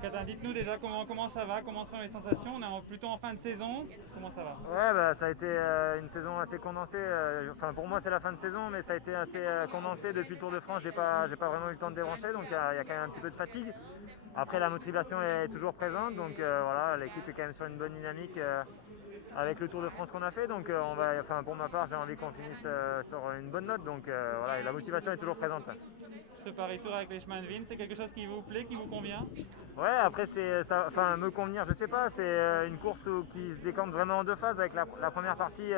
Bon, Quentin, dites-nous déjà comment ça va, comment sont les sensations. On est plutôt en fin de saison. Comment ça va? Ouais, bah, ça a été une saison assez condensée. Enfin, pour moi, c'est la fin de saison, mais ça a été assez condensé depuis le Tour de France. J'ai pas vraiment eu le temps de débrancher, donc il y a quand même un petit peu de fatigue. Après, la motivation est toujours présente, donc voilà, l'équipe est quand même sur une bonne dynamique avec le Tour de France qu'on a fait. Donc, enfin, pour ma part, j'ai envie qu'on finisse sur une bonne note. Donc, voilà, et la motivation est toujours présente. Ce Paris-Tour avec les chemins de vigne, c'est quelque chose qui vous plaît, qui vous convient? Ouais, après, enfin, me convenir, je sais pas. C'est une course qui se décante vraiment en deux phases avec la première partie.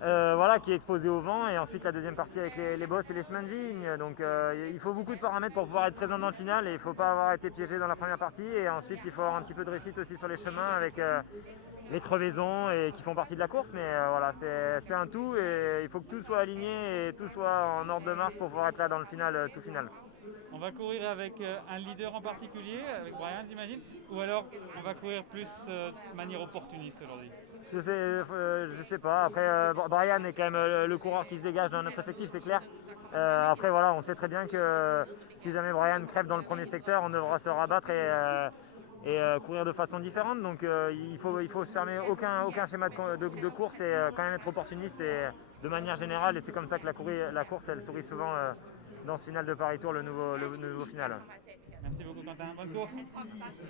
Voilà, qui est exposé au vent, et ensuite la deuxième partie avec les bosses et les chemins de vigne. Donc il faut beaucoup de paramètres pour pouvoir être présent dans le final, et il ne faut pas avoir été piégé dans la première partie. Et ensuite il faut avoir un petit peu de réussite aussi sur les chemins avec les crevaisons et qui font partie de la course. Mais voilà, c'est un tout, et il faut que tout soit aligné et tout soit en ordre de marche pour pouvoir être là dans le final, tout final. On va courir avec un leader en particulier, avec Brian, j'imagine? Ou alors on va courir plus de manière opportuniste aujourd'hui? Je sais pas. Après, Brian est quand même le coureur qui se dégage dans notre effectif, c'est clair. Après, voilà, on sait très bien que si jamais Brian crève dans le premier secteur, on devra se rabattre et courir de façon différente. Donc, il faut se fermer aucun schéma de course, et quand même être opportuniste et, de manière générale. Et c'est comme ça que la course, elle sourit souvent dans ce final de Paris Tour, le nouveau final. Merci beaucoup, Quentin. Bonne course!